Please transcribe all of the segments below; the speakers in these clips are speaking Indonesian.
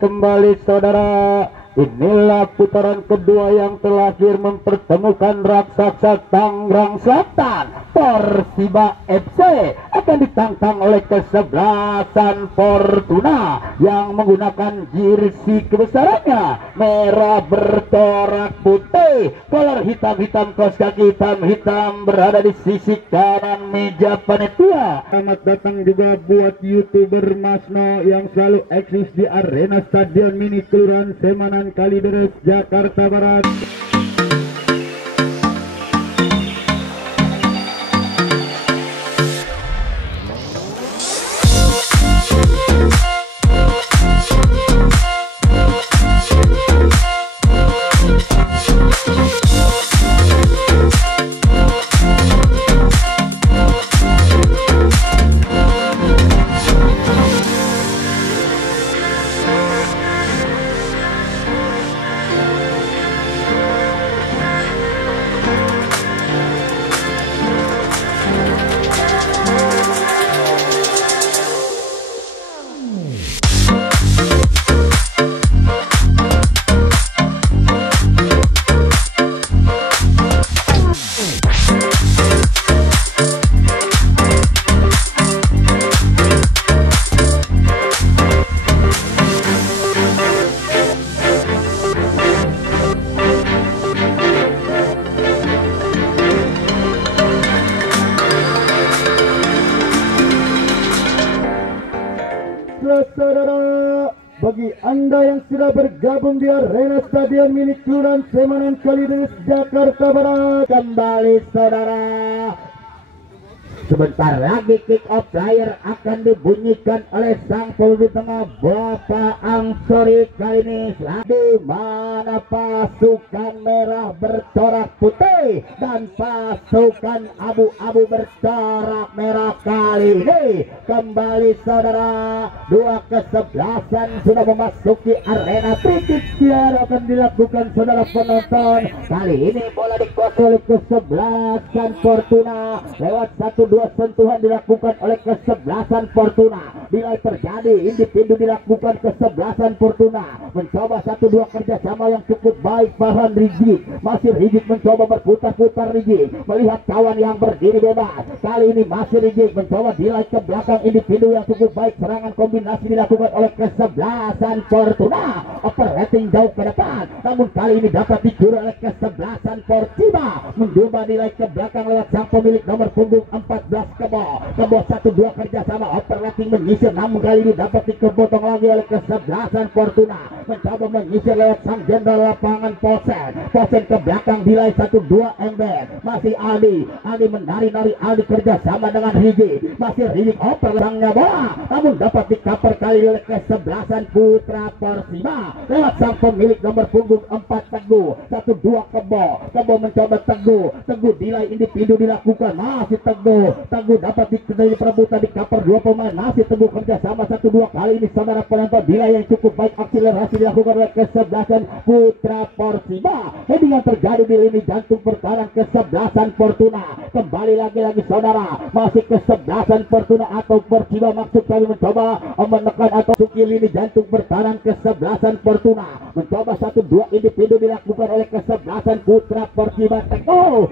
kembali saudara. Inilah putaran kedua yang terakhir mempertemukan raksasa Tangerang Selatan. Persiba FC akan ditantang oleh kesebelasan Fortuna yang menggunakan jersey kebesarannya merah bercorak putih, kolor hitam-hitam, kaos kaki hitam-hitam, berada di sisi kanan meja panitia. Selamat datang juga buat YouTuber Masno yang selalu eksis di arena Stadion Mini Kelurahan Semanan Kalideres, Jakarta Barat. Saudara, bagi Anda yang sudah bergabung di arena Stadion Mini Kelurahan Semanan Kalideres, Jakarta Barat, kembali saudara. Sebentar lagi kick off player akan dibunyikan oleh sang pemimpin tengah Bapak Angsori. Kali ini di mana pasukan merah bercorak putih dan pasukan abu-abu bercorak merah kali ini kembali saudara. Dua kesebelasan sudah memasuki arena. Titik siar akan dilakukan saudara penonton. Kali ini bola dikuasai oleh kesebelasan Fortuna lewat 1-2 sentuhan dilakukan oleh kesebelasan Fortuna. Bila terjadi individu dilakukan kesebelasan Fortuna, mencoba 1-2 kerjasama yang cukup baik. Farhan Rigid, masih Rigid mencoba berputar-putar. Rigid melihat kawan yang berdiri bebas. Kali ini masih Rigid mencoba dilai ke belakang, individu yang cukup baik. Serangan kombinasi dilakukan oleh kesebelasan Fortuna. Operating jauh ke depan, namun kali ini dapat dicuri oleh kesebelasan Fortuna. Mencoba dilai ke belakang lewat sang pemilik nomor punggung 14 Kebo 1-2 kerjasama. Operating menyisir, namun kali ini dapat dikebotong lagi oleh kesebelasan Fortuna. Mencoba menyisir lewat sang jenderal lapangan Posen ke belakang dilai 1-2 ember. Masih Aldi menari-nari. Aldi kerjasama dengan Rigi. Masih Rigi operangnya bola, namun dapat dikaper kali oleh kesebelasan Putra Persiba lewat sang pemilik nomor punggung 4 Teguh. 1-2 Kebo mencoba Teguh dilai individu dilakukan. Masih Teguh dapat dikendali perebutan, dikaper dua pemain. Masih Teguh kerjasama 1-2 kali ini saudara penonton. Dilai yang cukup baik, akselerasi dilakukan oleh kesebelasan Putra Persiba. Heading yang terjadi di lini jantung pertahanan kesebelasan Fortuna. Kembali lagi saudara, masih kesebelasan Fortuna atau Persiba maksud kami mencoba menekan atau suki lini jantung pertahanan kesebelasan Fortuna. Mencoba 1-2 individu dilakukan oleh kesebelasan Putra Persiba.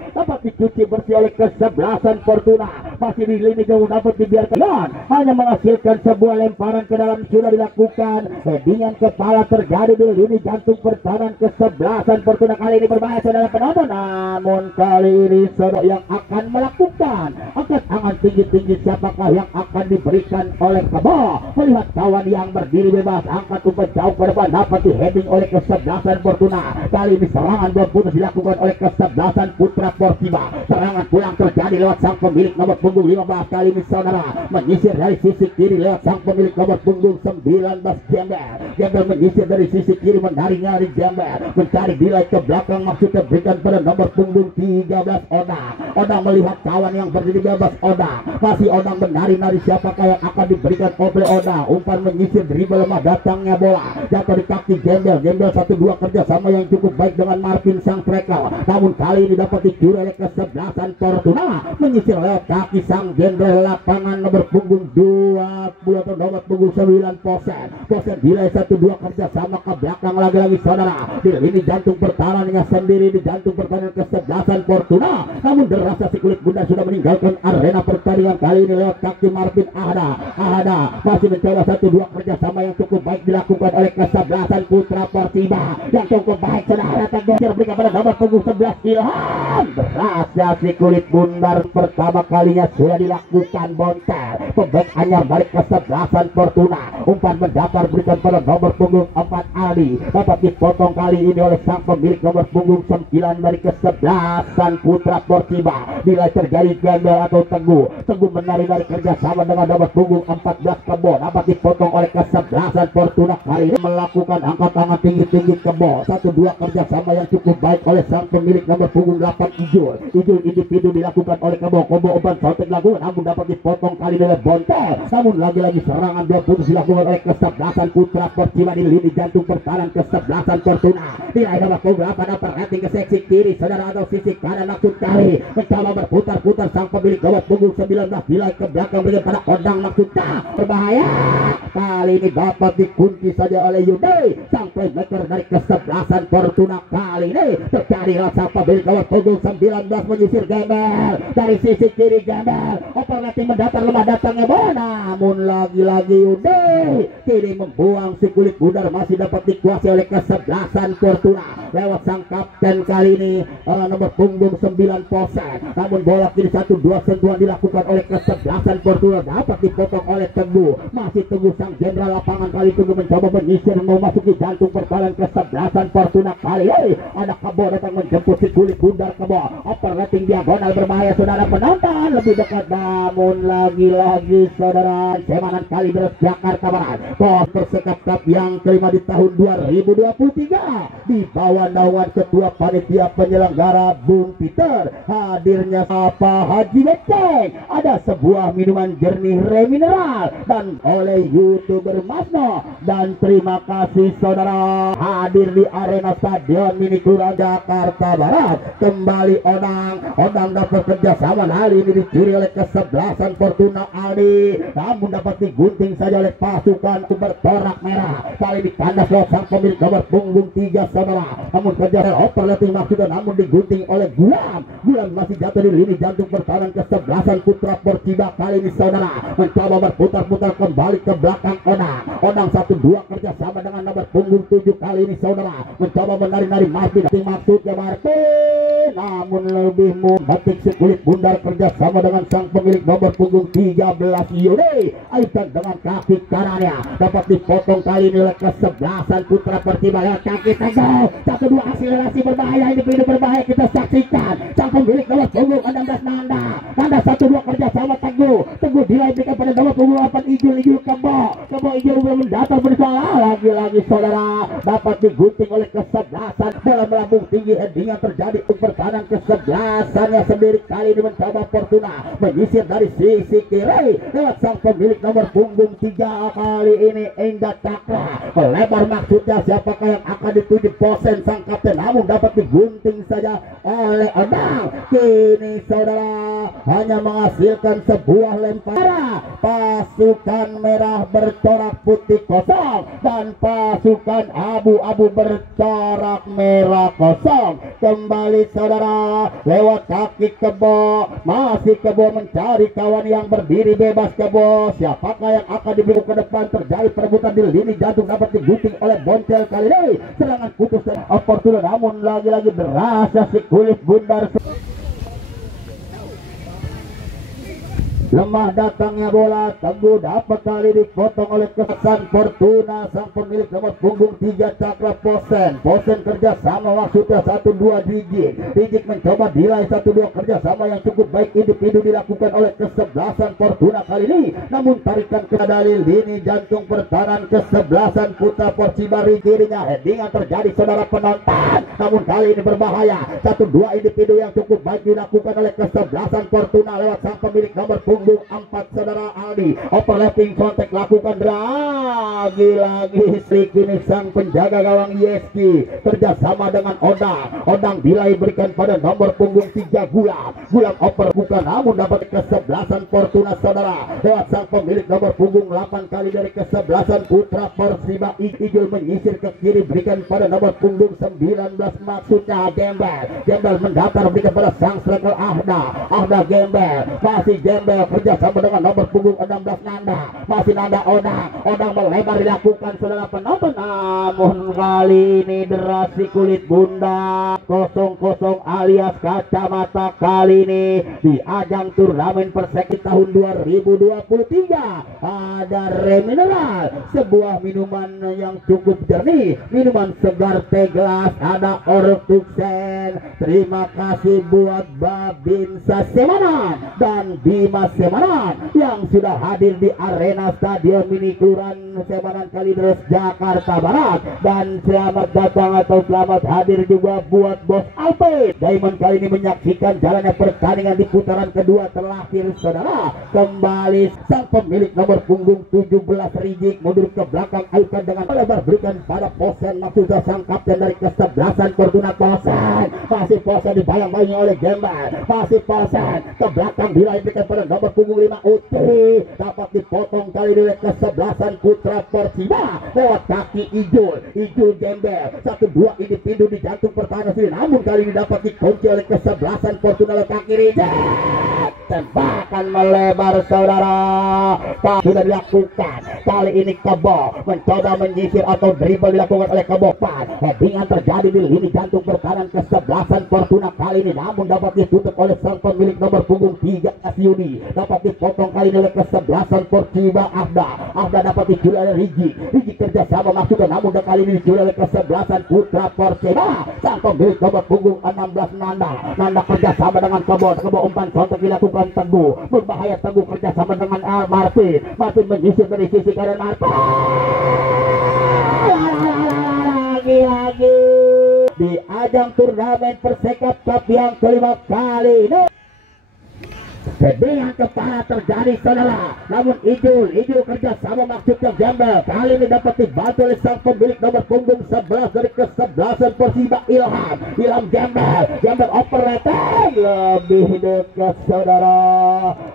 Dapat dicuci bersih oleh kesebelasan Fortuna. Masih di lini jauh dapat dibiarkan, hanya menghasilkan sebuah lemparan ke dalam sudah dilakukan. Headingan kepala terjadi di lini jantung pertahanan kesebelasan Fortuna. Kali ini berbahaya saudara penonton, namun kali ini saudara yang akan melakukan angkat tangan tinggi-tinggi. Siapakah yang akan diberikan oleh Kebo? Melihat kawan yang berdiri bebas, angkat umpan jauh ke depan, dapat di heading oleh kesebelasan Fortuna. Kali ini serangan belum putus dilakukan oleh kesebelasan Putra Persiba. Serangan pulang terjadi lewat sang pemilik nomor punggung 15. Kali ini saudara menyisir dari sisi kiri lewat sang pemilik nomor punggung 19 Gembel menyisir dari sisi kiri, menari-nari Gembel mencari dilai ke belakang, maksudnya berikan pada nomor punggung 13 Odang melihat kawan yang berdiri bebas. Masih Odang menari-nari. Siapakah yang akan diberikan oleh Odang? Umpan menyisir, dribble lemah, datangnya bola jatuh di kaki Gembel 1-2 kerjasama yang cukup baik dengan Marvin sang striker. Namun kali ini dapat dicuri oleh kesebelasan Fortuna. Menyisir lewat kaki sang jenderal lapangan nomor punggung 12 40 atau nomor punggung 9 Posen delay 1-2 kerjasama ke belakang lagi-lagi saudara. Di lini jantung pertahanannya sendiri di jantung pertahanan kesebelasan Fortuna. Namun derasa si kulit bunda sudah meninggalkan arena pertandingan kali ini lewat kaki Marvin Ahada masih mencoba 1-2 kerjasama yang cukup baik dilakukan oleh kesebelasan Putra Persiba yang cukup baik saudara. Tergocor berikan pada nomor punggung 11 Ilham. Derasa si kulit bundar pertama kalinya sudah dilakukan bontel. Pembek anyar balik kesebelasan Fortuna. Umpan mendaftar berikan pada nomor punggung 4 Aldi. Dapat dipotong kali ini oleh sang pemilik nomor punggung 9 dari kesebelasan Putra Persiba. Bila terjadi gembel atau Teguh menari dari kerjasama dengan nomor punggung 14 Kebo. Dapat dipotong oleh kesebelasan Fortuna kali ini melakukan angkat tangan tinggi-tinggi Kebo. 1-2 kerjasama yang cukup baik oleh sang pemilik nomor punggung 8 Ijul individu dilakukan oleh Kebo umpan sontek lakukan namun dapat dipotong kali ini oleh Bontel. Namun lagi-lagi serangan dua putus dilakukan oleh kesebelasan Putra Persiba di lini jantung pertahanan kesebelasan Fortuna. Nilai nomor punggung 8 dapat rating ke seksi kiri saudara atau sisi kanan maksud kali mencoba berputar-putar sang pemilik nomor punggung 19 nilai ke belakang berikan pada Odang maksudnya berbahaya. Kali ini dapat dikunci saja oleh Yude sang playmaker dari kesebelasan Fortuna. Kali ini terjadilah sang pemilik nomor punggung 19 menyisir gembel dari sisi kiri gembel operating mendatar lemah datangnya bola. Namun lagi-lagi Yude kini membuang si kulit bundar masih dapat dikuasai oleh kesebelasan Fortuna lewat sang kapten kali ini nomor punggung 9 Posen. Namun bola kini 1-2 sentuhan dilakukan oleh kesebelasan Fortuna dapat dipotong oleh Teguh. Masih Teguh sang jenderal lapangan kali Teguh mencoba menyisir memasuki jantung pertahanan kesebelasan Fortuna kali ini ada Kebo datang menjemput si kulit bundar Kebo operating diagonal berbahaya saudara penonton lebih dekat. Namun lagi-lagi saudara Semanan kali beres Jakarta Barat pos Persekap yang kelima di tahun 2023 di bawah naungan ketua panitia penyelenggara Bung Peter. Hadirnya apa Haji Beceng, ada sebuah minuman jernih remineral dan oleh YouTuber Masno. Dan terima kasih saudara hadir di arena Stadion Mini Kelurahan Jakarta Barat. Kembali Odang dapat kerjasama kali ini dicuri oleh kesebelasan Fortuna Aldi. Namun dapat digunting saja oleh pasukan bertorak merah. Kali dikandas oleh sang pemilik nomor punggung 3 saudara. Namun kerja operating maksudnya namun digunting oleh Gulam masih jatuh di lini jantung pertahanan kesebelasan Putra Persiba. Kali ini saudara mencoba berputar-putar kembali ke belakang Odang 1-2 kerjasama dengan nomor punggung 7 kali ini saudara mencoba menari-nari Martin maksudnya Martin. Namun lebih membatik si kulit bundar kerjasama dengan sang pemilik nomor punggung 13 Yude. Aitan dengan kaki kanannya dapat dipotong kali ini oleh kesebelasan Putra Persiba lewat kaki Teguh. 1-2 akselerasi berbahaya ini berbahaya kita saksikan sang pemilik nomor punggung 16 Nanda 1-2 kerjasama Teguh dilaikan pada nomor punggung 8 Ijul Kebo Ijul belum mendatar bersalah lagi-lagi saudara dapat digunting oleh kesebelasan bola melambung tinggi heading yang terjadi pertahanan kesebelasannya sendiri. Kali ini mencoba Fortuna menyisir dari sisi kiri lewat sang pemilik nomor punggung 3 kali ini Endah Cakra lebar maksudnya siapakah yang akan dituju Posen sang kapten namun dapat digunting saja oleh Odang. Kini saudara hanya menghasilkan sebuah lemparan. Pasukan merah bercorak putih kosong dan pasukan abu-abu bercorak merah kosong. Kembali saudara lewat kaki Kebo masih Kebo mencari kawan yang berdiri bebas Kebo. Siapakah yang akan diberi ke depan terjadi perebutan di lini jantung dapat digunting oleh Bontel kali ini serangan putus dan Fortuna namun lagi-lagi berasa si kulit bundar. Lemah datangnya bola Teguh dapat kali dipotong oleh kesan Fortuna sang pemilik nomor punggung 3 Cakra Posen kerjasama maksudnya 1-2 Didik mencoba delay 1-2 kerjasama yang cukup baik individu dilakukan oleh kesebelasan Fortuna kali ini namun tarikan ke dari lini jantung pertahanan kesebelasan Putra Persiba kirinya heading yang terjadi saudara penonton namun kali ini berbahaya 1-2 individu yang cukup baik dilakukan oleh kesebelasan Fortuna lewat sang pemilik nomor punggung 4 saudara Aldi overlapping kontak lakukan lagi-lagi kini sang penjaga gawang Yeski kerjasama dengan Odang Bilai berikan pada nomor punggung 3 Gulam oper bukan, namun dapat kesebelasan Fortuna saudara lewat sang pemilik nomor punggung 8 kali dari kesebelasan Putra Persiba Ijul menyisir ke kiri berikan pada nomor punggung 19 maksudnya Gembel mendatar berikan pada sang striker Ahda Gembel masih Gembel kerjasama dengan nomor punggung 16 Nanda masih Nanda Odang melebar dilakukan saudara penonton, namun kali ini derasi kulit bunda 00 alias kacamata kali ini di ajang turnamen Perseki tahun 2023 ada Remineral, sebuah minuman yang cukup jernih, minuman segar teh gelas, ada Ortuksen. Terima kasih buat Babinsa Semanan dan Bima Semanan yang sudah hadir di arena Stadion Mini Kelurahan Semanan Kalideres Jakarta Barat, dan selamat datang atau selamat hadir juga buat Bos Alpe Diamond kali ini menyaksikan jalannya pertandingan di putaran kedua terakhir saudara. Kembali sang pemilik nomor punggung 17 Rizik mundur ke belakang Alpan dengan lebar berikan pada Posen maksudnya sang kapten dari kesebelasan Fortuna Posen, masih Posen dibayang-bayangi oleh Gembel, masih Posen ke belakang Bilai berikan pada nomor punggung 5 Uti dapat dipotong kali ini kesebelasan Putra Persiba lewat kaki Ijul Gembel 1-2 individu di jantung pertahanan sini, namun kali ini dapat dikunci oleh kesebelasan Fortuna lewat kaki Rizik. Tembakan melebar saudara sudah dilakukan kali ini. Kebo mencoba menyisir atau dribble dilakukan oleh Kebo. Headingan terjadi di lini jantung pertahanan kesebelasan Fortuna kali ini, namun dapat ditutup oleh sang pemilik nomor punggung 3 Asyudi, dapat dipotong kali ini oleh kesebelasan Persiba Ahda dapat dicuri oleh Rigi kerjasama maksudnya, namun kali ini dicuri oleh kesebelasan Putra Persiba sang pemilik nomor punggung 16 Nanda kerjasama dengan Kebo umpan sontak dilakukan Teguh, berbahaya Teguh kerjasama dengan Martin menyisir dari sisi kanan Martin lagi di ajang turnamen Persekap Cup yang kelima kali ini. Sedingan kepala terjadi saudara, namun Ijul kerjasama maksudnya Gembel kali ini dapat dibantu oleh sang pemilik nomor punggung 11 dari kesebelasan Persiba Ilham Gembel operating lebih dekat saudara,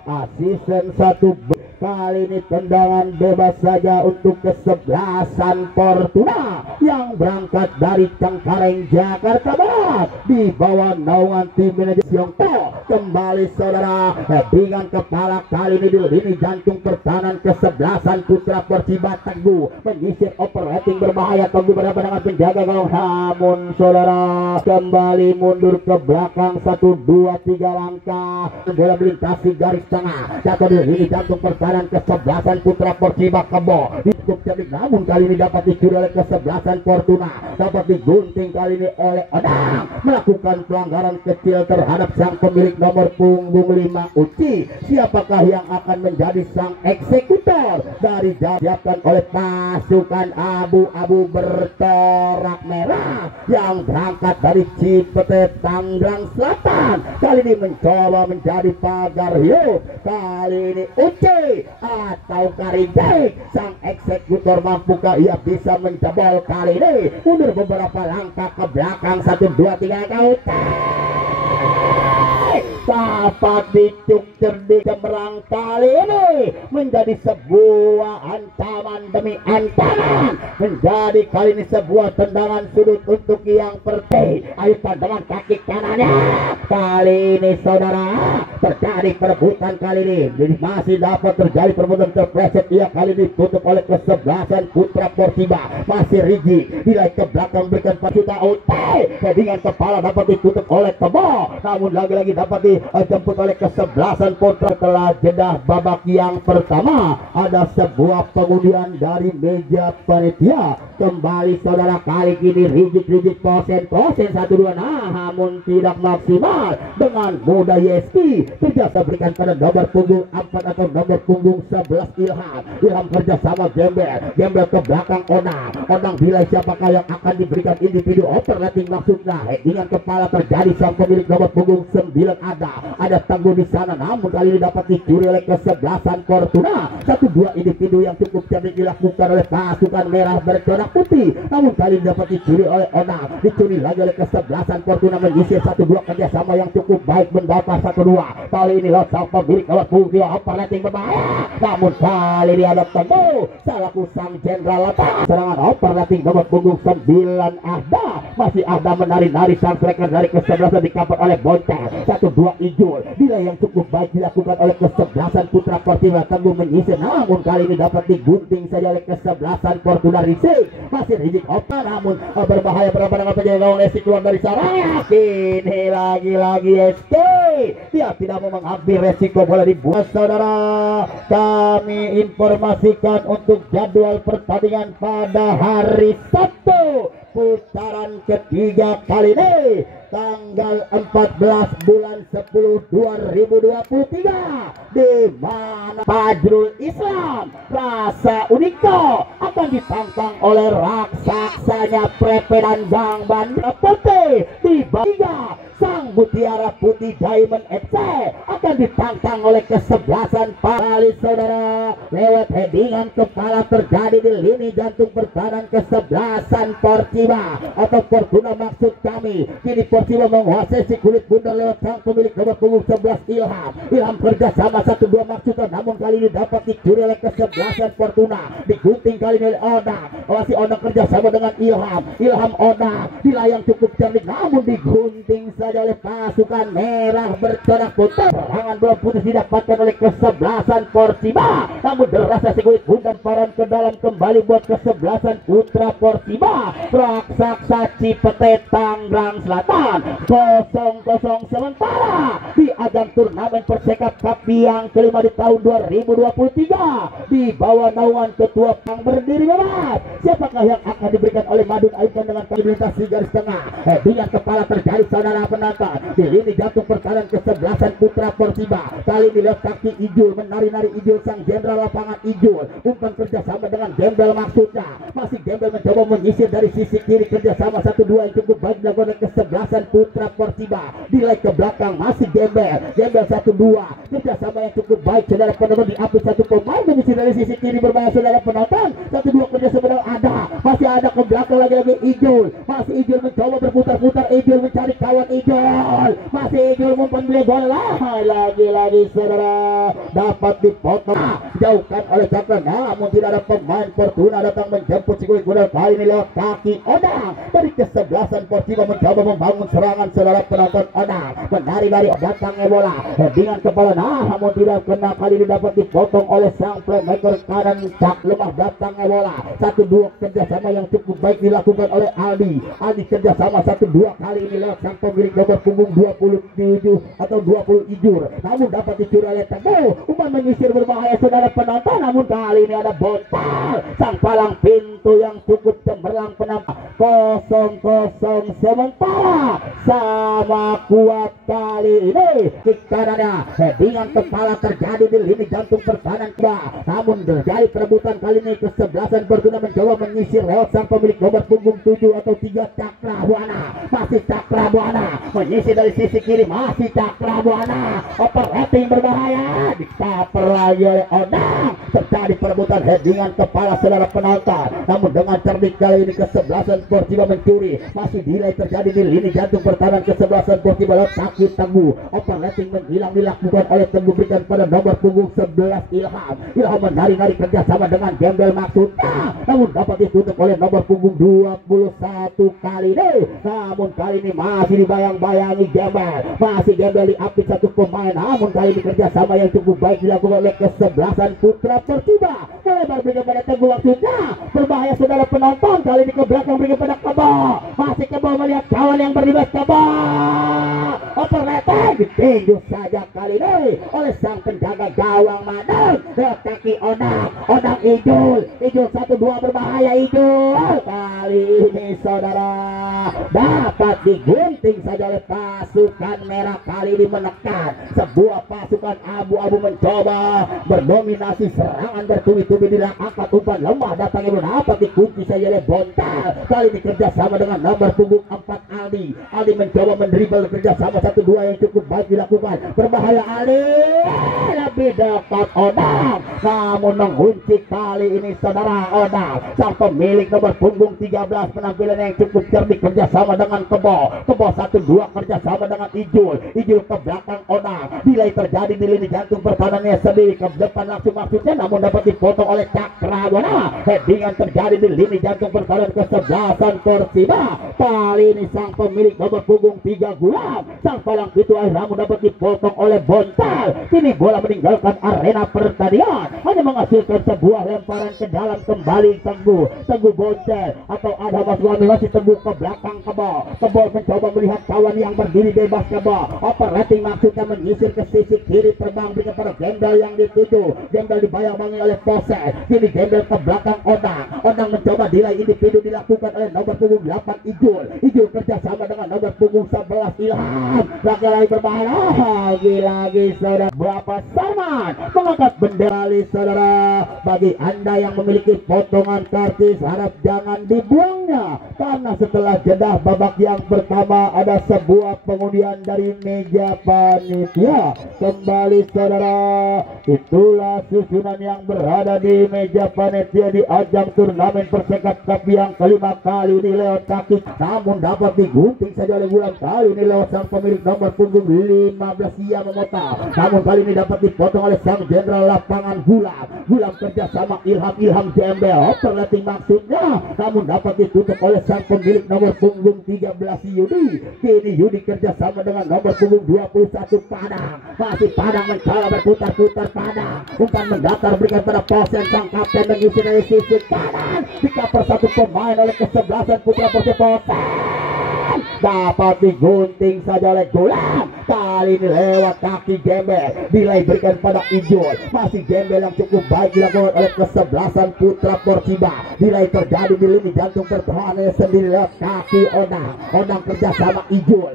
asisten 1 kali ini tendangan bebas saja untuk kesebelasan Fortuna yang berangkat dari Cengkareng Jakarta Barat di bawah naungan tim manajer Siongto. Kembali saudara, headingan kepala kali ini di lini jantung pertahanan kesebelasan Putra Persiba Teguh menyisir operating berbahaya Teguh berhadapan dengan penjaga gawang, namun saudara kembali mundur ke belakang 1, 2, 3 langkah bola melintasi garis tengah jatuh di lini jantung pertahanan kesebelasan Putra Persiba Kebo ditutup jadi, namun kali ini dapat dicuri oleh kesebelasan Fortuna, dapat digunting kali ini oleh Odang melakukan pelanggaran kecil terhadap sang pemilik nomor punggung 5 Uci. Siapakah yang akan menjadi sang eksekutor dari siapkan oleh pasukan abu-abu bertorak merah yang berangkat dari Cipete Tangerang Selatan, kali ini mencoba menjadi pagar hidup. Kali ini Uci atau Karijek sang eksekutor, mampukah ia bisa menjebol kali ini mundur beberapa langkah ke belakang 1, 2, 3 kau dapat dicuk cerdik Cemerlang kali ini menjadi sebuah ancaman demi ancaman, menjadi kali ini sebuah tendangan sudut untuk yang pertama. Ayo tendangan kaki kanannya kali ini saudara terjadi perebutan kali ini, masih dapat terjadi perebutan terpleset, ia kali ini ditutup oleh kesebelasan Putra Persiba, masih Rigi nilai ke belakang berikan pasuta Utai, dengan kepala dapat ditutup oleh Kebo, namun lagi-lagi dapat dijemput oleh kesebelasan Putra. Setelah jeda babak yang pertama ada sebuah pengundian dari meja panitia. Kembali saudara kali ini Rijik Posen 1-2, namun tidak maksimal. Dengan mudah Yeski terjasa berikan pada nomor punggung 4 atau nomor punggung 11 Ilham kerjasama Gembel ke belakang Odang Bilai, siapakah yang akan diberikan individu overlapping maksudnya. Dengan kepala terjadi sang pemilik nomor punggung 9 Onda. Ada Tangguh di sana, namun kali ini dapat dicuri oleh kesebelasan Fortuna. 1-2 individu yang cukup cerdik dilakukan oleh pasukan merah bercorak putih, namun kali ini dapat dicuri oleh Onda. Dicuri lagi oleh kesebelasan Fortuna, menyisir 1-2 kerjasama yang cukup baik membawa 1-2. Kali ini lot sang pemilik nomor punggung operating berbahaya, namun kali ini ada Tangguh selaku sang jenderal letak. Serangan operating nomor punggung 9 Ahda, masih Ahda menari-nari sang striker dari kesebelasan dikaper oleh Bontel. 1-2 Ijul, nilai yang cukup baik dilakukan oleh kesebelasan Putra Fortuna. Tangguh menyisir, namun kali ini dapat digunting saja oleh kesebelasan Fortuna. Rizik masih Rizik oper, namun berbahaya berapa dengan penjaga gawang Lesti keluar dari sarang. Ini lagi-lagi SK, dia tidak mau mengambil resiko bola dibuat. Saudara, kami informasikan untuk jadwal pertandingan pada hari Sabtu putaran ketiga kali ini tanggal 14 bulan 10 2023, di mana Fajrul Islam Rasa Uniko akan ditantang oleh raksaksanya Prepedan Bang Bandra Putih. Di tiga sang Mutiara Putih Diamond FC akan ditantang oleh kesebelasan kali. Saudara, lewat headingan kepala terjadi di lini jantung pertahanan kesebelasan Persiba atau Fortuna maksud kami. Kini Persiba menguasai si kulit bundar lewat sang pemilik nomor punggung 11 Ilham kerja sama 1-2 maksudnya, namun kali ini dapat dicuri oleh kesebelasan Fortuna. Digunting kali ini oleh Onda, masih Onda kerja sama dengan Ilham Onda dilayang cukup cerdik, namun digunting saja oleh pasukan merah bercorak putih. Serangan bola putus didapatkan oleh kesebelasan Persiba, namun derasnya si kulit bundar paran ke dalam kembali buat kesebelasan Putra Persiba. Raksasa Cipete Tangerang Selatan 0-0 sementara di ajang turnamen Persekap Cup yang kelima di tahun 2023 di bawah naungan ketua Pang berdiri bebas. Siapakah yang akan diberikan oleh Madun Aikan dengan melintasi garis tengah? Dengan kepala terjadi saudara penonton di lini jantung pertahanan kesebelasan Putra Persiba. Kali ini lewat kaki Ijul, menari-nari Ijul sang jenderal lapangan Ijul, umpan kerjasama dengan Gembel maksudnya. Masih Gembel mencoba menyisir dari sisi kiri, kerjasama 1-2 yang cukup baik dilakukan oleh kesebelasan Putra Persiba. Dilai ke belakang masih Gembel 1-2 kerjasama yang cukup baik saudara penonton. Diambil satu pemain menyisir dari sisi kiri berbahaya saudara penonton. 1-2 kerjasama dengan ada, masih ada ke belakang lagi Ijul, masih Ijul mencoba berputar-putar, Ijul mencari kawan Ijul, masih Ijul umpan beli bola lagi-lagi saudara dapat dipotong jauhkan oleh Cakra, namun tidak ada pemain Fortuna datang menjemput si kulit bola. Kali ini lewat kaki Odang dari kesebelasan Persiba mencoba membangun serangan saudara penonton. Odang menari-nari datangnya bola dengan kepala, namun tidak kena. Kali ini dapat dipotong oleh sang playmaker kanan Cak lemah datangnya bola. 1-2 kerjasama yang cukup baik dilakukan oleh Aldi kerjasama 1-2 kali ini lewat sang pemilik nomor punggung 27 atau 20 Ijur, namun dapat dicuri oleh Tangguh. Umpan menyisir berbahaya saudara penonton, namun kali ini ada Bontal sang palang pintu yang cukup cemerlang penampak. 0-0 sementara sama kuat kali ini di kanannya dengan kepala terjadi di lini jantung pertahanan namun terjadi perebutan kali ini kesebelasan Fortuna mencoba menyisir lewat sang pemilik nomor punggung 7 atau 3 Cakra Buana. Masih Cakra Buana menyisir dari sisi kiri, masih Cakra Buana operating berbahaya, ditaper lagi oleh Odang. Terjadi perebutan headingan kepala saudara penonton, namun dengan cerdik kali ini kesebelasan Persiba mencuri. Masih delay terjadi di lini jantung pertahanan kesebelasan Persiba lewat kaki Tangguh. Operating menghilang dilakukan oleh Tangguh, berikan pada nomor punggung 11 Ilham menari-nari kerjasama dengan Gembel maksudnya, namun dapat ditutup oleh nomor punggung 21 kali ini. Namun kali ini masih dibayang-bayangi Gembel, masih Gembel diapit satu pemain, namun kali ini kerjasama yang cukup baik dilakukan oleh kesebelasan Putra Persiba. Melebar berikan pada Tangguh maksudnya, berbahaya saudara penonton. Kali ini ke belakang berikan pada Kebo, masih Kebo melihat kawan yang berdibas. Kebo operating ditinju saja kali ini oleh sang penjaga gawang Madun lewat kaki Odang Ijul 1-2 berbahaya Ijul. Kali ini saudara dapat digunting saja oleh pasukan merah. Kali ini menekan sebuah pasukan abu-abu mencoba berdominasi serangan bertubi-tubi, angkat umpan lemah datangnya dapat dikunci saja oleh Bontal. Kali ini kerjasama dengan nomor punggung 4 Aldi mencoba mendribble kerjasama 1-2 yang cukup baik baik dilakukan, berbahaya Ali, lebih dekat Odang, namun mengunci kali ini saudara Odang, sang pemilik nomor punggung 13, penampilan yang cukup cerdik kerjasama dengan Kebo 1-2 kerjasama dengan Ijul ke belakang Odang, delay terjadi di lini jantung pertahanannya sendiri ke depan langsung maksudnya, namun dapat dipotong oleh Cakrawala. Headingan terjadi di lini jantung pertahanan kesebelasan Persiba. Kali ini sang pemilik nomor punggung 3 Gulam, sang palang pintu air namun dapat dipotong oleh Bontal. Kini bola meninggalkan arena pertandingan, hanya menghasilkan sebuah lemparan ke dalam kembali Teguh Bontal, atau ada masih Teguh ke belakang Kebo mencoba melihat kawan yang berdiri bebas. Kebo operating maksudnya menyisir ke sisi kiri, terbang berikan pada Gembel yang dituju. Gembel dibayang-bayangi oleh Pose. Kini Gembel ke belakang Odang mencoba delay individu dilakukan oleh nomor punggung 8 Ijul kerjasama dengan nomor punggung 11 Ilham. Lagi-lagi berbahaya, lagi-lagi saudara Bapak Sarman mengangkat bendera saudara. Bagi anda yang memiliki potongan karcis, harap jangan dibuangnya, karena setelah jeda babak yang pertama ada sebuah pengundian dari meja panitia. Kembali saudara, itulah susunan yang berada di meja panitia di ajang turnamen Persekat Cup yang kelima kali ini lewat kaki, namun dapat digunting saja oleh Gulam. Kali ini lewat sang pemilik nomor punggung 15 Yamamoto, namun kali ini dapat dipotong oleh sang jenderal lapangan Gulam kerjasama Ilham Gembel operating maksudnya, namun dapat ditutup oleh sang pemilik nomor punggung 13 Yudi. Kini Yudi kerjasama dengan nomor punggung 21 Padang, masih Padang mencoba berputar-putar. Padang umpan mendatar berikan pada Posen, sang kapten mengisi dari sisi kanan, dikaper satu pemain oleh kesebelasan putra Posen, dapat digunting saja oleh Gulam. Kali ini lewat kaki Gembel, delay berikan pada Ijul, masih Gembel yang cukup baik dilakukan oleh kesebelasan putra Persiba. Delay terjadi di lini jantung pertahanannya sendiri lewat kaki Odang kerjasama Ijul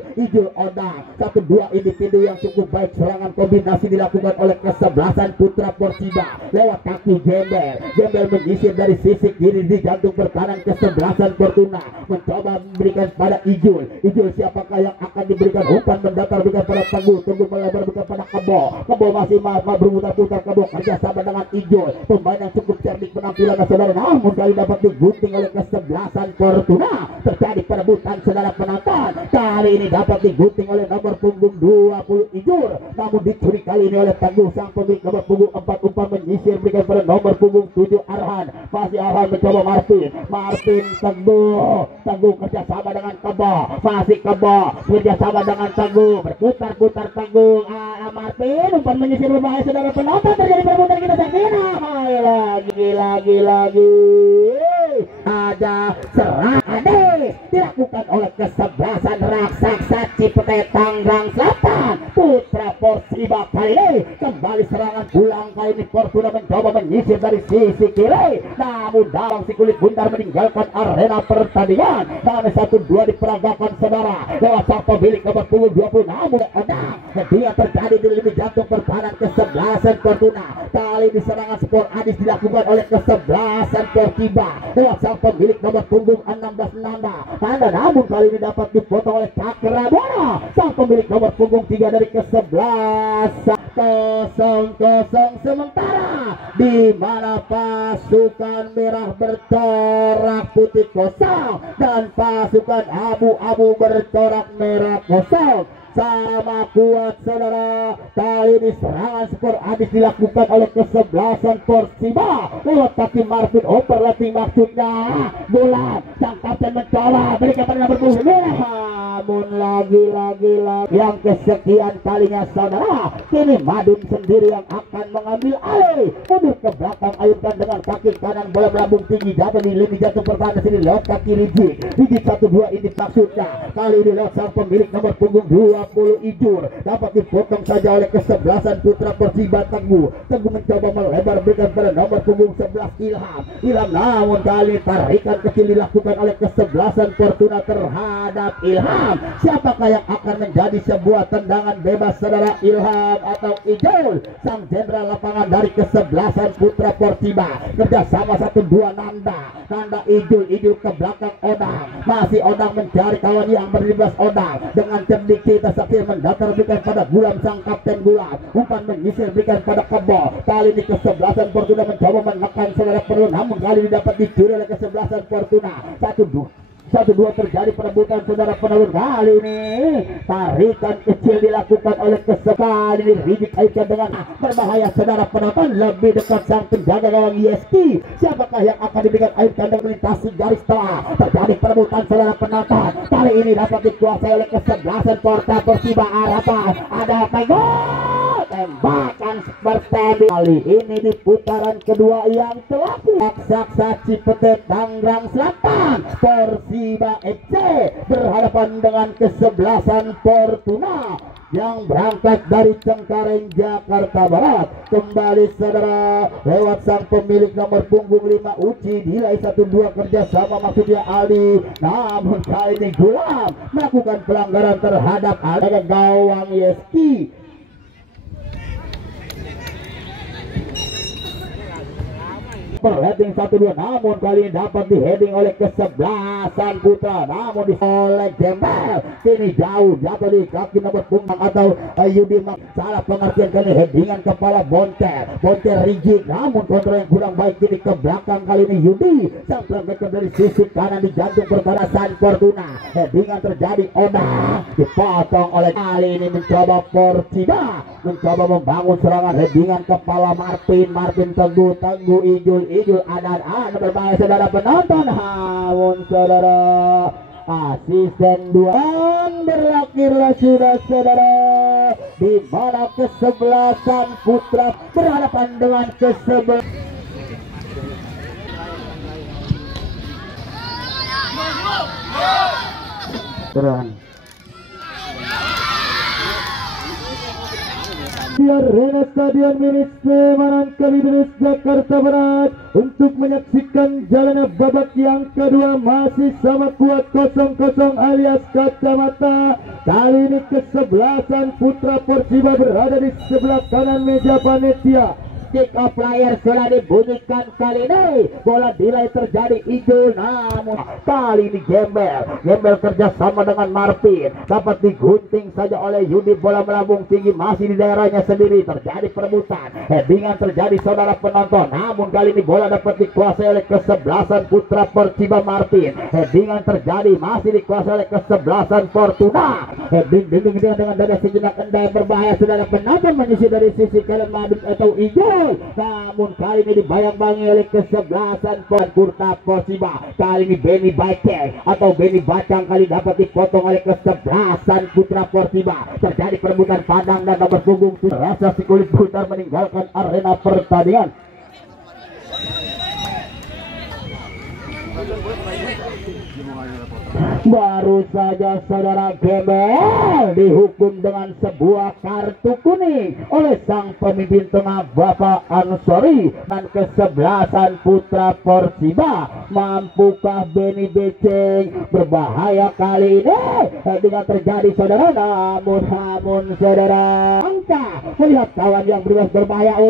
Odang, 1-2 individu yang cukup baik, serangan kombinasi dilakukan oleh kesebelasan putra Persiba lewat kaki Gembel menyisir dari sisi kiri di jantung pertahanan kesebelasan Fortuna, mencoba memberikan pada Ijul siapakah yang akan diberikan umpan mendatar berikan pada Teguh melebar berikan pada Kebo masih berputar-putar. Kebo kerjasama dengan Ijul, pemain yang cukup cerdik penampilan saudara, namun kali dapat digunting oleh kesebelasan Fortuna. Terjadi perebutan saudara penonton, kali ini dapat digunting oleh nomor punggung 20 Ijul, namun dicuri kali ini oleh Teguh, sang pemilik nomor punggung 4 umpan menyisir berikan pada nomor punggung 7 Arhan. Masih Arhan mencoba Martin Teguh kerjasama dengan Kebo, masih Kebo kerjasama dengan Teguh, berputar-putar Teguh. Martin umpan menyisir berbahaya saudara penonton, terjadi perebutan, kita saksikan lagi ada serangan dilakukan oleh kesebelasan raksasa Cipete Tanggerang Selatan. Putra Persiba kali ini kembali serangan pulang, kali ini Fortuna mencoba menyisir dari sisi kiri, namun dalam si kulit bundar meninggalkan arena pertandingan. Namun 1-2 diperagakan saudara lewat sang pemilik nomor punggung 20, namun dia terjadi di lini jantung pertahanan kesebelasan Fortuna. Kali ini serangan sporadis dilakukan oleh kesebelasan Persiba lewat sang pemilik nomor punggung 16 Nanda, namun kali ini dapat dipotong oleh Cakrawala, sang pemilik nomor punggung 3 dari kesebelasan. 0-0 sementara, di mana pasukan merah bercorak putih kosong dan pasukan abu-abu bercorak merah kosong sama kuat saudara. Kali ini serangan sporadis dilakukan oleh kesebelasan Persiba lewat kaki Marvin, overlapping maksudnya bola, sang kapten mencoba berikan pada nomor punggung, namun lagi yang kesekian kalinya saudara, kini Madun sendiri yang akan mengambil alih, mundur ke belakang, ayunkan dengan kaki kanan, bola melambung tinggi jatuh di lini jantung pertahanan sini lewat kaki Rijik 1-2 ini maksudnya. Kali ini lewat sang pemilik nomor punggung 20 Ijur, dapat dipotong saja oleh kesebelasan putra Persiba. Teguh mencoba melebar berikan pada nomor punggung 11 Ilham, namun kali tarikan kecil dilakukan oleh kesebelasan Fortuna terhadap Ilham. Siapakah yang akan menjadi sebuah tendangan bebas saudara? Ilham atau Ijul, sang jenderal lapangan dari kesebelasan Putra Portiba. Kerjasama 1-2 Nanda Ijul ke belakang Odang, masih Odang mencari kawan yang berlibas. Odang dengan cerdik kita sakit mendatar berikan pada Gulam, sang kapten Gulam, umpan menyisir berikan pada Kebo. Kali ini kesebelasan Fortuna mencoba menekan saudara Perlu, namun kali ini dapat dicuri oleh kesebelasan Fortuna. 1-2 terjadi perebutan saudara penurun. Kali ini tarikan kecil dilakukan oleh kesebelasan. Ini Rizik kaitkan dengan berbahaya saudara penonton, lebih dekat sang penjaga gawang ISP. Siapakah yang akan diberikan air kandang melintasi garis tengah? Terjadi perebutan saudara penonton. Kali ini dapat dikuasai oleh kesebelasan Porta Persiba. Harapan ada gol, tembakan bertanding. Kali ini di putaran kedua yang terakhir, Raksasa Cipete Tangerang Selatan, Persiba FC berhadapan dengan kesebelasan Fortuna yang berangkat dari Cengkareng Jakarta Barat. Kembali saudara lewat sang pemilik nomor punggung 5 Uci, nilai 1-2 kerjasama maksudnya Aldi, namun kali ini Gulam melakukan pelanggaran terhadap ada gawang Yeski. Perheading 1-2, namun kali ini dapat diheading oleh kesebelasan Putra, namun oleh Gembel. Kini jauh jatuh di kaki nomor punggung atau Yudi, salah pengertian kali headingan kepala Bonter rigid, namun kontrol yang kurang baik. Kini ke belakang kali ini Yudi, sang playmaker dari sisi kanan di jantung perbatasan Fortuna. Headingan terjadi, Oda dipotong oleh. Kali ini mencoba Portiba mencoba membangun serangan, headingan kepala Marvin Teguh Ijul ada berbahaya saudara penonton. Namun saudara asisten 2 berakhirlah sudah saudara, di mana kesebelasan Putra berhadapan dengan kesebelasan Arena Stadion milik Semarang Kalideres Jakarta Barat untuk menyaksikan jalannya babak yang kedua. Masih sama kuat 0-0 alias kacamata. Kali ini kesebelasan Putra Persiba berada di sebelah kanan meja panitia. Kick off player sudah dibunyikan. Kali ini bola delay terjadi Ijul, namun kali ini Gembel kerjasama dengan Marvin dapat digunting saja oleh Yudi. Bola melambung tinggi masih di daerahnya sendiri, terjadi perebutan, headingan terjadi saudara penonton, namun kali ini bola dapat dikuasai oleh kesebelasan Putra Persiba. Marvin, headingan terjadi masih dikuasai oleh kesebelasan Fortuna. Heading dengan dada sejenak endai berbahaya saudara penonton, menyisir dari sisi kanan Madrid atau Ijul, namun kali ini dibayang-bayangi oleh kesebelasan Putra Persiba. Kali ini Benny Bacang kali dapat dipotong oleh kesebelasan Putra Persiba. Terjadi perebutan pandang dan nomor punggung rasa si kulit putar meninggalkan arena pertandingan. Baru saja saudara Gembel dihukum dengan sebuah kartu kuning oleh sang pemimpin tengah Bapak Ansori dan kesebelasan Putra Persiba. Mampukah Benny Beceng berbahaya kali ini? Dengan terjadi saudara, namun saudara angka melihat kawan yang berbahaya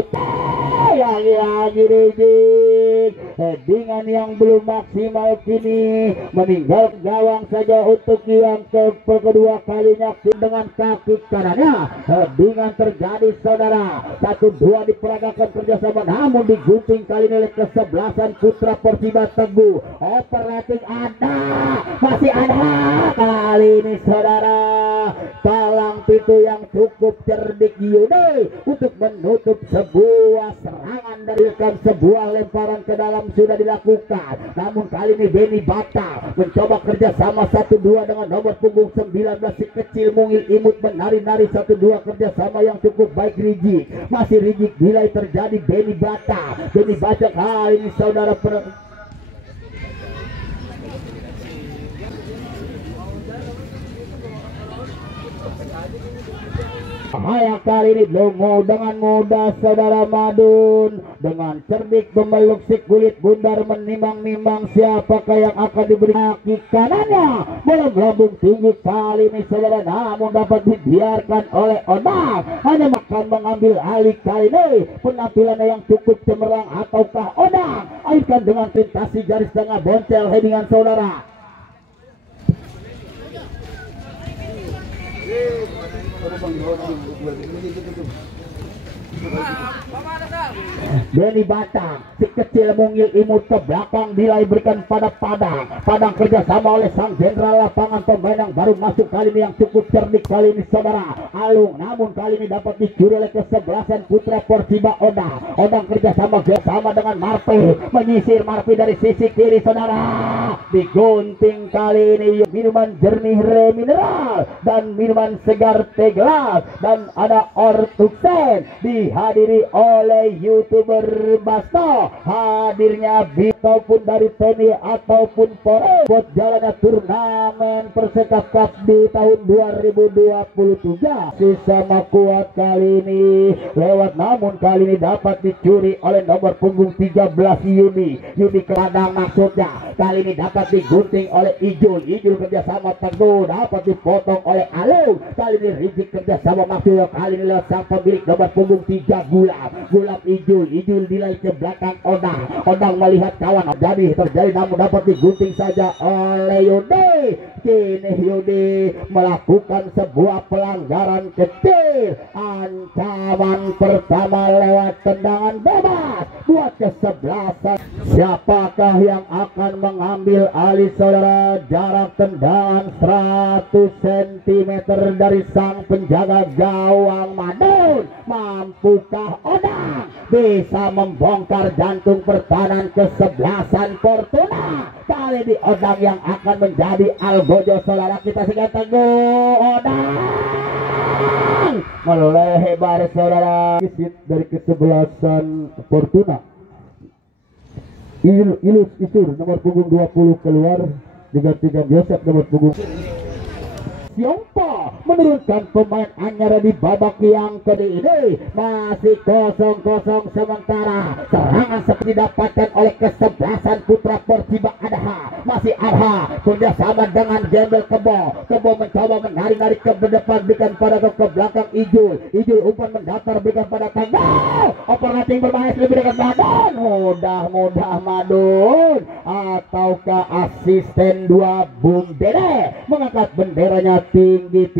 yang Rizik, headingan yang belum maksimal kini meninggal gawang saja untuk yang kedua kalinya dengan kaki kanannya. Headingan terjadi saudara, 1-2 diperagakan kerjasama, namun digunting kali ini oleh kesebelasan Putra Persiba. Teguh operating masih ada kali ini saudara, palang pintu yang cukup cerdik Yudi untuk menutup sebuah serangan dari sebuah lemparan ke dalam sudah dilakukan, namun kali ini Benny Bata mencoba kerjasama 1-2 dengan nomor punggung 19 si kecil mungil imut menari-nari 1-2 kerjasama yang cukup baik. Rizik masih Rizik, nilai terjadi Benny Bata kali ini saudara Bahaya kali ini Lungu dengan mudah saudara Madun dengan cerdik memeluk si kulit bundar menimbang-nimbang siapakah yang akan diberi kaki kanannya dalam lambung tinggi kali ini saudara, namun dapat dibiarkan oleh Odang hanya akan mengambil alih kali ini. Penampilannya yang cukup cemerlang ataukah Odang akan dengan tentasi garis tengah boncel headingan saudara. Beni Batang si kecil mungil imut ke belakang nilai berikan pada Padang kerjasama oleh sang jenderal lapangan pemain yang baru masuk kali ini yang cukup cerdik kali ini saudara Alung, namun kali ini dapat dicuri oleh kesebelasan putra Persiba Odang kerjasama dengan Marpi menyisir Marpi dari sisi kiri saudara, digunting kali ini minuman jernih remineral dan minuman segar teh gelas dan ada Ortuksen dihadiri oleh YouTuber Basto, hadirnya ataupun dari TNI ataupun Polres buat jalannya turnamen Perseka Cup di tahun 2023. Sesama kuat kali ini lewat, namun kali ini dapat dicuri oleh nomor punggung 13 Yuni Padang maksudnya. Kali ini dapat digunting oleh Ijul kerjasama Teguh, dapat dipotong oleh Alung. Kali ini Rizik kerjasama maksudnya, kali ini lewat sang pemilik nomor punggung 3 Gulap Ijul dilai ke belakang Odang melihat kawan terjadi namun dapat digunting saja oleh Yudi. Kini Yudi melakukan sebuah pelanggaran kecil, ancaman pertama lewat tendangan bebas buat kesebelasan. Siapakah yang akan mengambil alih saudara? Jarak tendangan 100 cm dari sang penjaga gawang Madun. Mampukah Odang bisa membongkar jantung pertahanan kesebelasan Fortuna? Kali di Odang yang akan menjadi algojo saudara. Kita sikat Teguh Odang melebar saudara dari kesebelasan Fortuna. Ilus Isur nomor punggung 20 keluar digantikan Yosef nomor punggung. Siompa menurunkan pemain anyar di babak yang kedua ini. Masih 0-0 sementara. Serangan seperti didapatkan oleh kesebelasan putra Persiba Adha. Masih Adha kerjasama dengan Gembel Kebo mencoba menarik ke depan, berikan pada ke belakang Ijul umpan mendatar berikan pada Tanggal. Operating berbahaya lebih dekat Madun. Mudah Madun ataukah asisten 2 Bung Dede mengangkat benderanya tinggi.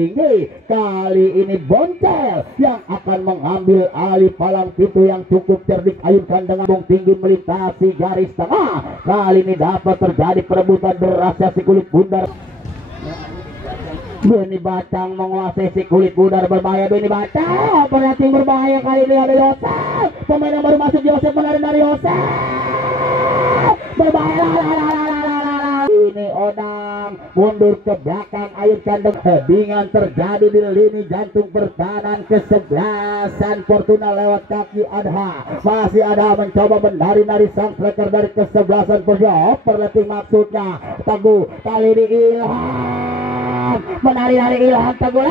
Kali ini Boncel yang akan mengambil alih palang pintu yang cukup cerdik, ayunkan dengan bung tinggi melintasi garis tengah. Kali ini dapat terjadi perebutan derasnya si kulit bundar. Beni Batang menguasai si kulit bundar, berbahaya Beni Batang. Operating berbahaya kali ini ada Yosef. Pemain yang baru masuk Yosef menarik dari Yosef. Berbahaya ini Odang mundur ke belakang, ayunkan dengan headingan terjadi di lini jantung pertahanan kesebelasan Fortuna lewat kaki Adha. Masih Adha mencoba menari-nari sang striker dari kesebelasan Fortuna. Perleting maksudnya Teguh, kali ini Ilham menari-nari Ilham Teguh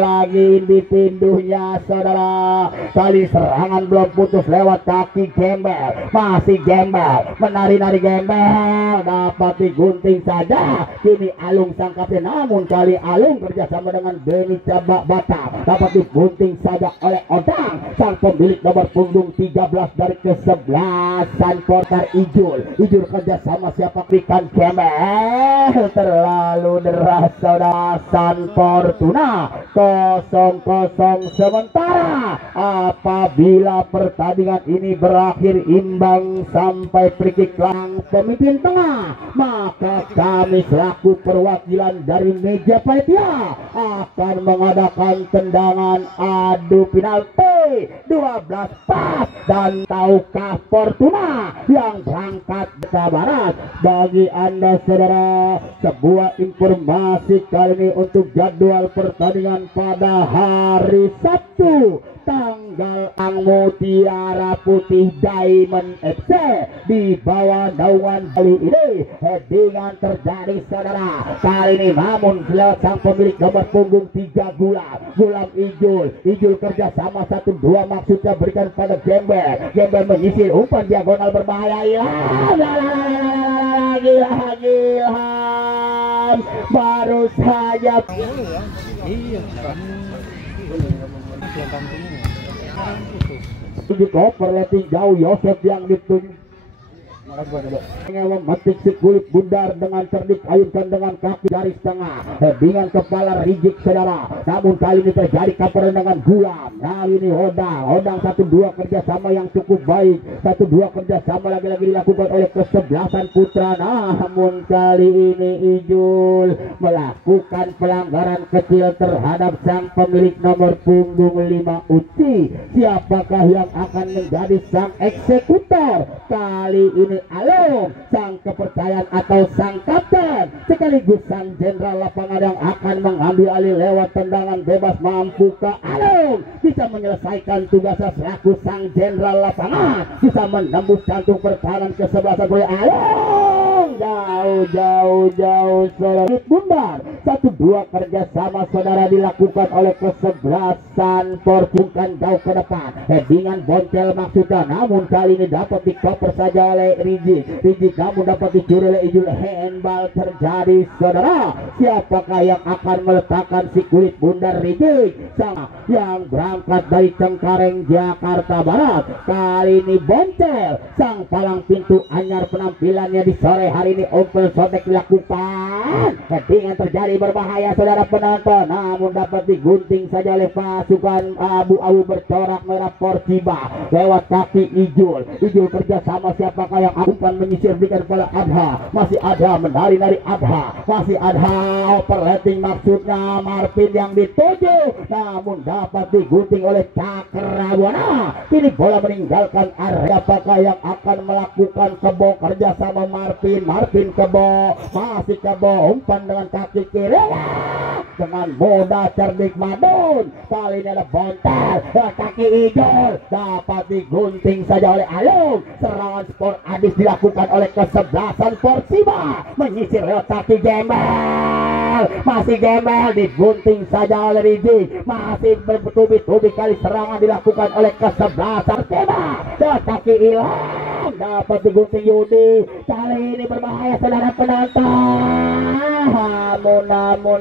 lagi dipinduhnya saudara. Kali serangan belum putus lewat kaki Gembel, masih Gembel menari-nari Gembel dapat digunting saja. Kini Alung sang kapten, namun kali Alung kerjasama dengan Beni Batang dapat digunting saja oleh Odang sang pemilik nomor punggung 13 dari kesebelasan porter Ijul kerjasama siapa berikan Gembel terlalu deras saudara. San Fortuna 0-0 sementara. Apabila pertandingan ini berakhir imbang sampai free kick lang pemimpin tengah, maka kami selaku perwakilan dari meja panitia akan mengadakan tendangan adu penalti 12 pas. Dan tahukah Fortuna yang berangkat ke barat? Bagi anda saudara, sebuah informasi kali ini untuk jadwal pertandingan pada hari Sabtu tanggal Ang Mutiara Putih Diamond FC di bawah naungan kali ini headingan terjadi saudara. Kali ini namun lewat sang pemilik nomor punggung 3 Gulam Ijul kerja sama 1-2 maksudnya berikan pada Gembel menyisir umpan diagonal berbahaya. Ilham baru saja tujuh koper letting jauh Yosef yang ditunjuk memetik si kulit bundar dengan cerdik, ayunkan dengan kaki garis tengah dengan kepala rigid saudara. Namun kali ini terjadi kaparan dengan Gulam. Nah ini Odang 1-2 kerjasama yang cukup baik, 1-2 kerjasama lagi-lagi dilakukan oleh kesebelasan putra. Namun kali ini Ijul melakukan pelanggaran kecil terhadap sang pemilik nomor punggung 5 Uci. Siapakah yang akan menjadi sang eksekutor kali ini? Alung sang kepercayaan atau sang kapten sekaligus sang jenderal lapangan yang akan mengambil alih lewat tendangan bebas. Mampukah Alung bisa menyelesaikan tugasnya selaku sang jenderal lapangan, bisa menembus jantung pertahanan kesebelasan oleh Alung jauh sulit bundar. 1-2 kerjasama saudara dilakukan oleh kesebelasan Portugal jauh ke depan headingan boncel maksudnya. Namun kali ini dapat dikoper saja oleh Riji kamu dapat dicuri oleh Ijul. Handball terjadi saudara. Siapakah yang akan meletakkan si kulit bundar Riji sang yang berangkat dari Cengkareng Jakarta Barat? Kali ini boncel sang palang pintu anyar penampilannya di sore hari ini. Open sotek dilakukan headingan terjadi berbahaya saudara penonton. Namun dapat digunting saja oleh pasukan abu-abu bercorak merah Porciba lewat kaki Ijul kerjasama. Siapakah yang umpan menyisir berikan kepala Adha, masih ada menari-nari Adha, masih ada overletting maksudnya Marvin yang dituju, namun dapat digunting oleh Cakrabuana. Kini bola meninggalkan area. Apakah yang akan melakukan kebo kerjasama Marvin kebo, masih kebo umpan dengan kaki kiri dengan mudah cerdik Madun. Kali ini ada bontal kaki Ijul dapat digunting saja oleh Alung. Serangan Sport Adis dilakukan oleh kesebelasan Porsiba menyisir lewat kaki Gembel, masih Gembel digunting saja oleh Riji. Masih bertubi-tubi kali serangan dilakukan oleh kesebelasan Porsiba lewat kaki Ilham dapat digunting Yudi. Kali ini berbahaya saudara penonton.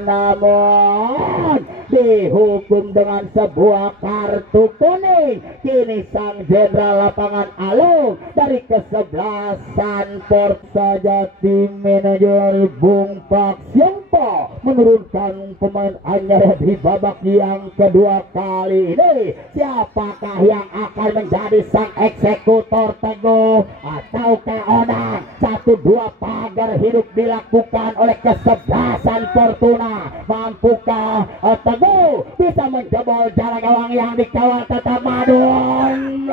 Namun dihukum dengan sebuah kartu kuning. Kini sang jenderal lapangan Alung dari kesebelasan Port saja tim manajer Bung Pak Siangpo menurunkan pemain anyar di babak yang kedua kali ini. Siapakah yang akan menjadi sang eksekutor Teguh ataukah Odang? 1-2 pagar hidup dilakukan oleh kesebelasan Fortuna. Mampukah Teguh bisa menjebol jalan gawang yang dikawal tetap Madun?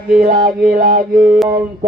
Lagi 0-0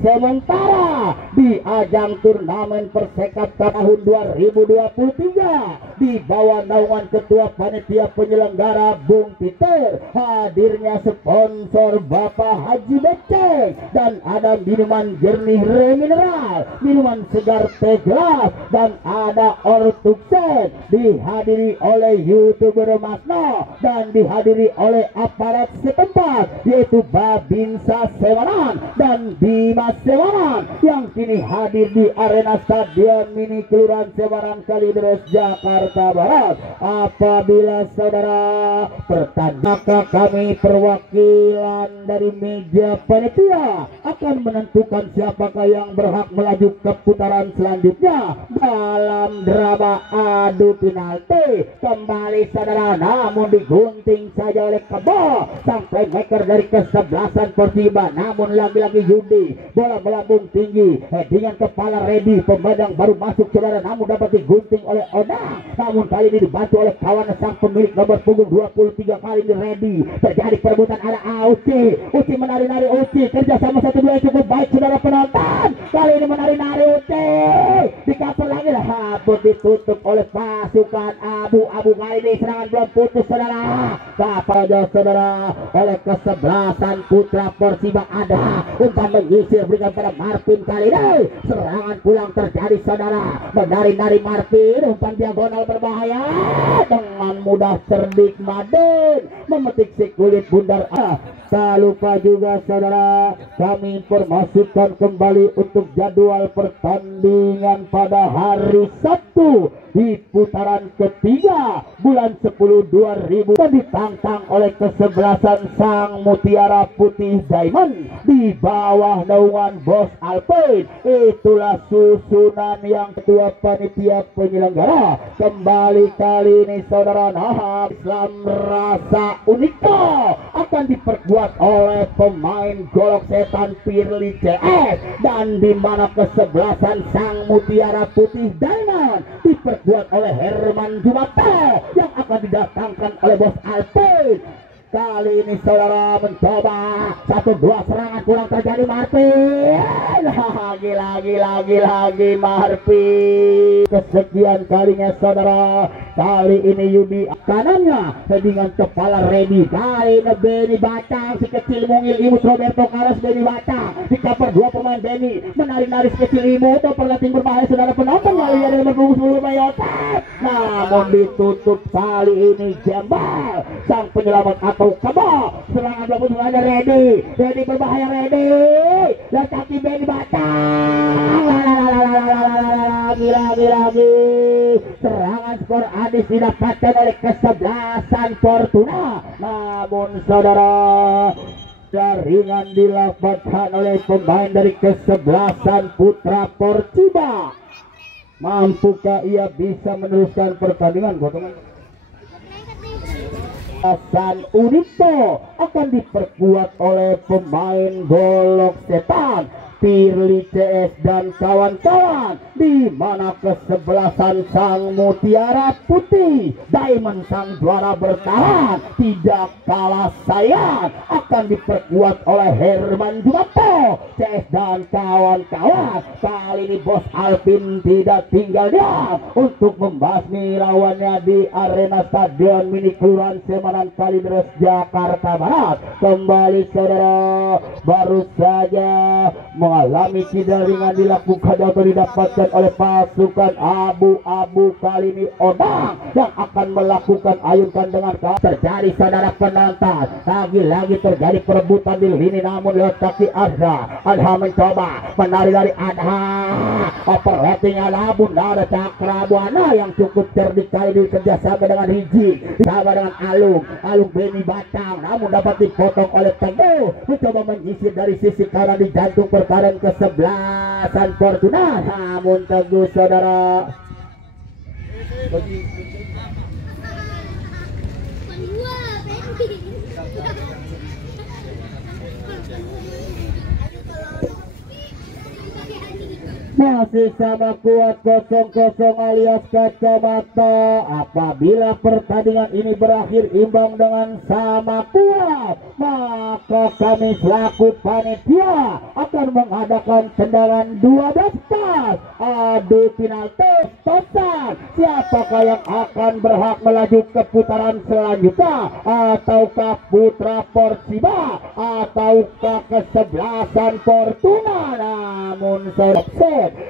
sementara di ajang turnamen Persekap tahun 2023 di bawah naungan ketua panitia penyelenggara Bung Peter. Hadirnya sponsor Bapak Haji Beceng dan ada minuman jernih Remineral, minuman segar teh gelas, dan ada Ortuksen. Dihadiri oleh YouTuber Masno dan dihadiri oleh aparat setempat yaitu Babinsa Sewaran dan Dimas Sewaran yang kini hadir di arena Stadion Mini Kelurahan Sewaran Kalideres Jakarta Barat. Apabila saudara pertandingan, maka kami perwakilan dari meja panitia akan menentukan siapakah yang berhak melaju ke putaran selanjutnya dalam drama adu penalti. Kembali saudara, namun digunting saja oleh Kebo sang playmaker dari kesebelasan Persiba. Namun lagi-lagi Yudi, bola melambung tinggi dengan kepala ready, pemandang baru masuk saudara, namun dapat digunting oleh Odang. Namun kali ini dibantu oleh kawan sang pemilik nomor punggung 23 kali ini ready. Terjadi perebutan ada Uci menari-nari Uci kerjasama 1-2 cukup baik saudara penonton. Kali ini menari-nari Uci di cover lagi lah, habis ditutup oleh pasukan abu-abu. Kali ini serangan belum putus saudara. Kapaja saudara oleh kesebelasan putra Persiba ada umpan menyisir berikan pada Marvin. Kali ini serangan pulang terjadi saudara. Menari-nari Marvin, umpan diagonal berbahaya dengan mudah cerdik Maden memetik si kulit bundar. Tak lupa juga saudara, kami informasikan kembali untuk jadwal pertandingan pada hari Sabtu di putaran ketiga bulan 10 2000 dan ditantang oleh kesebelasan Sang Mutiara Putih Diamond di bawah naungan Bos Alpin. Itulah susunan yang ketua panitia penyelenggara. Kembali kali ini saudara, nah Islam Rasa Unika akan diperkuat oleh pemain Golok Setan Pirli CS, dan di mana kesebelasan Sang Mutiara Putih Diamond diperkuat oleh Herman Jumato yang akan didatangkan oleh Bos Alpin. Kali ini saudara mencoba 1-2 serangan pulang terjadi Marvin. Lagi Marvin. Kesekian kalinya saudara. Kali ini Yudi kanannya dengan kepala ready. Kali ini Benny Batang si kecil mungil imut Roberto Carlos. Benny Batang di cover 2 pemain Benny menari-nari si kecil imut. Perlating berbahaya saudara penonton. Kali ini nomor 10 Mayota. Namun ditutup kali ini Jembal sang penyelamat atau Kabo. Serangan belum semuanya ready berbahaya ready. Dan kaki Benny Batang. Lagi. Serangan skor Adis didapatkan oleh kesebelasan Fortuna. Namun saudara, jaringan dilapatkan oleh pemain dari kesebelasan Putra Persiba. Mampukah ia bisa meneruskan pertandingan? Hasan Unito akan diperkuat oleh pemain Golok Setan Pirli CS dan kawan-kawan, di mana kesebelasan Sang Mutiara Putih Diamond sang juara bertahan tidak kalah sayang akan diperkuat oleh Herman Jumato CS dan kawan-kawan. Kali ini Bos Alvin tidak tinggal diam untuk membasmi lawannya di arena Stadion Mini Kelurahan Semanan Kalideres Jakarta Barat. Kembali saudara, baru saja mengalami cedera ringan dilakukan atau didapatkan oleh pasukan abu-abu. Kali ini Odang yang akan melakukan ayunkan dengan terjadi saudara penonton. Lagi-lagi terjadi perebutan di lini, namun lewat kaki Adha mencoba menari dari Adha. Operatingnya namun ada Cakra Buana yang cukup cerdik kali ini kerjasama dengan Hiji, sama dengan Alung Benny Batang, namun dapat dipotong oleh Teguh. Mencoba menyisir dari sisi kanan di jantung pertahanan kesebelasan Fortuna, namun Teguh saudara masih sama kuat 0-0 alias kacamata. Apabila pertandingan ini berakhir imbang dengan sama kuat, maka kami selaku panitia akan mengadakan tendangan 12 pas adu penalti total. Siapakah yang akan berhak melaju ke putaran selanjutnya? Ataukah Putra Persiba ataukah kesebelasan Fortuna? Namun saya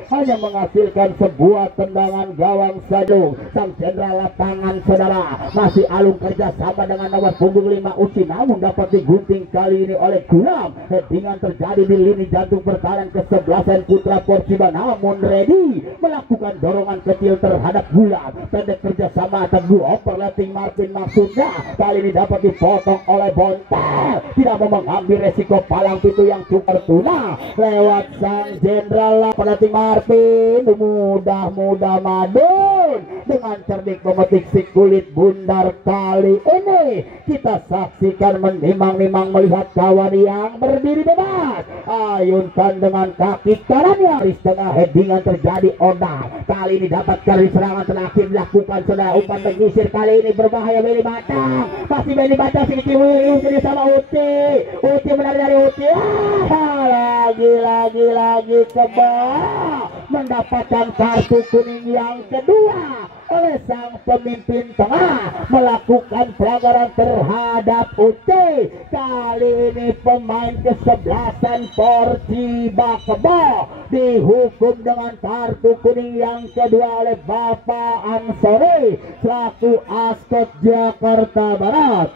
hanya menghasilkan sebuah tendangan gawang saja. Sang jenderal lapangan saudara masih Alung kerjasama dengan nomor punggung 5 Uci, namun dapat digunting kali ini oleh Gulam. Headingan terjadi di lini jantung pertahanan kesebelasan Putra Persiba, namun ready melakukan dorongan kecil terhadap Gulam. Pendek kerjasama Teguh, overlapping Marvin maksudnya. Kali ini dapat dipotong oleh Bontel, tidak mau mengambil resiko palang pintu yang cukup tuna lewat sang jenderal pada Marvin. Mudah-mudah Madun dengan cerdik memetik si kulit bundar. Kali ini kita saksikan menimang-nimang melihat kawan yang berdiri bebas ayunkan dengan kaki kanannya di tengah. Headingan terjadi Oda. Kali ini dapat kali serangan terakhir dilakukan saudara, umpan menyisir kali ini berbahaya. Benny Batang, masih Benny Batang si kecil ini sama Uci menari dari Uci. Lagi ke bawah mendapatkan kartu kuning yang kedua oleh sang pemimpin tengah melakukan pelanggaran terhadap UT. Kali ini pemain kesebelasan Portiba Kebo dihukum dengan kartu kuning yang kedua oleh Bapak Ansori selaku Ascot Jakarta Barat.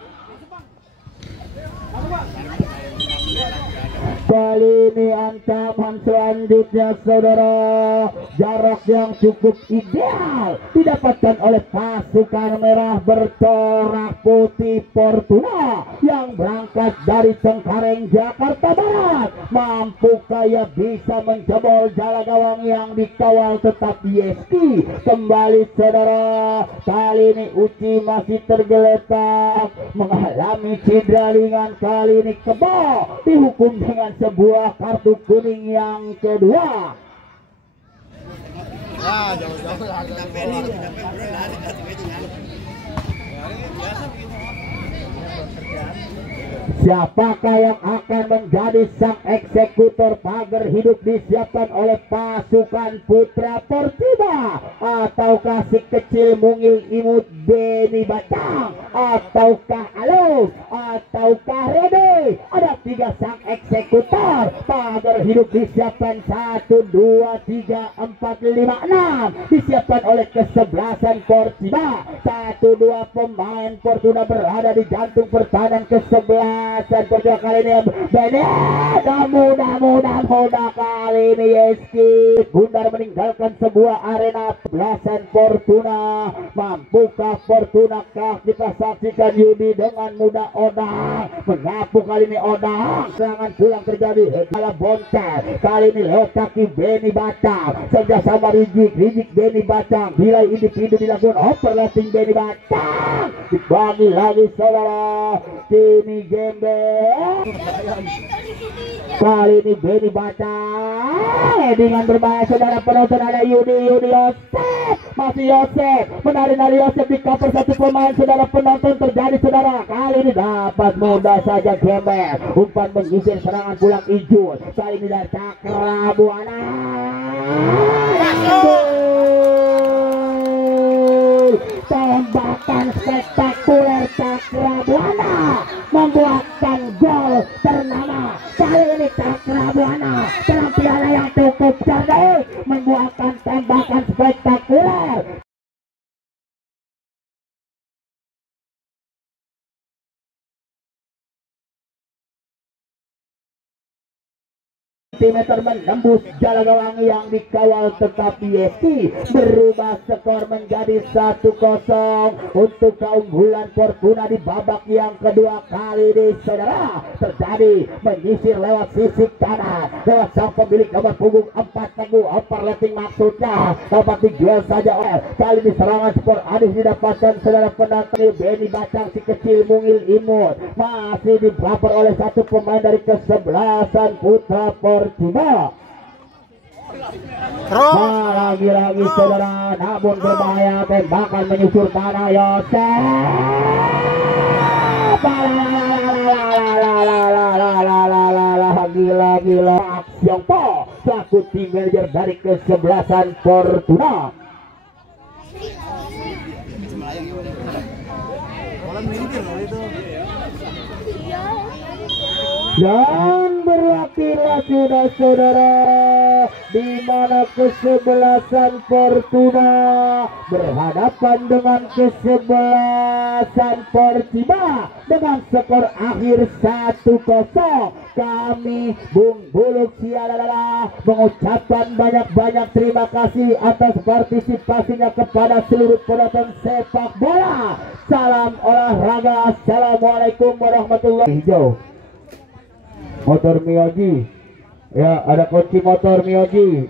Kali ini ancaman selanjutnya saudara, jarak yang cukup ideal didapatkan oleh pasukan merah bercorak putih Fortuna yang berangkat dari Cengkareng Jakarta Barat. Mampukah ia bisa menjebol jala gawang yang dikawal tetap Yeski? Kembali saudara, kali ini Uci masih tergeletak mengalami cedera ringan. Kali ini Kebo dihukum dengan sebuah kartu kuning yang kedua. Siapakah yang akan menjadi sang eksekutor? Pagar hidup disiapkan oleh pasukan Putra Portiba, ataukah si kecil mungil imut Beni Batang, ataukah Alus, ataukah Rede? Ada 3 sang eksekutor. Pagar hidup disiapkan 1, 2, 3, 4, 5, 6 disiapkan oleh kesebelasan Portiba. 1, 2 pemain Fortuna berada di jantung pertahanan kesebelasan Portiba. Kali ini Beni mudah kali ini Yeski Gundar meninggalkan sebuah arena belasan Fortuna. Mampukah Fortuna kah? Kita saksikan Yudi dengan mudah Odang menyapu. Kali ini Odang serangan pulang terjadi kala boncat. Kali ini lewat kaki Beni Batang kerjasama Rizik Beni Batang. Bila individu dilakukan overlapping Beni Batang dibagi lagi saudara. Kini gembel kali ini Beni Batang dengan berbahaya saudara. Penonton ada Yudi Yosef, masih Yosef menari-nari Yosef di cover satu pemain saudara. Penonton terjadi saudara. Kali ini dapat mudah saja gembel umpan menggigir serangan pulang Ijul. Kali ini dari Cakra Buana tembakan spektakuler Cakra Buana membuatkan gol ternama. Kali ini Cakra Buana dalam piala yang cukup cerdas membuatkan tembakan spektakuler. Meter menembus jala gawang yang dikawal tetapi Yeski. Berubah skor menjadi 1-0 untuk keunggulan Fortuna di babak yang kedua. Kali ini saudara terjadi menyisir lewat sisi kanan lewat sang pemilik nomor punggung 4 Teguh. Overlapping maksudnya dapat dijual saja. Kali ini serangan skor adis didapatkan saudara penonton. Beni Batang si kecil mungil imut masih dibaper oleh satu pemain dari kesebelasan Putra Portiba. Lagi-lagi saudara, namun berbahaya tembakan menyusur tanah Yosef. Gila Aksiong Po selaku tim manajer dari kesebelasan Fortuna. Dan berlakulah sudah saudara, di mana kesebelasan Fortuna berhadapan dengan kesebelasan Portiba dengan skor akhir 1-0. Kami Bung Buluk Sialala mengucapkan banyak-banyak terima kasih atas partisipasinya kepada seluruh penonton sepak bola. Salam olahraga. Assalamualaikum warahmatullahi wabarakatuh. Motor Miyoji, ya ada kunci motor Miyoji.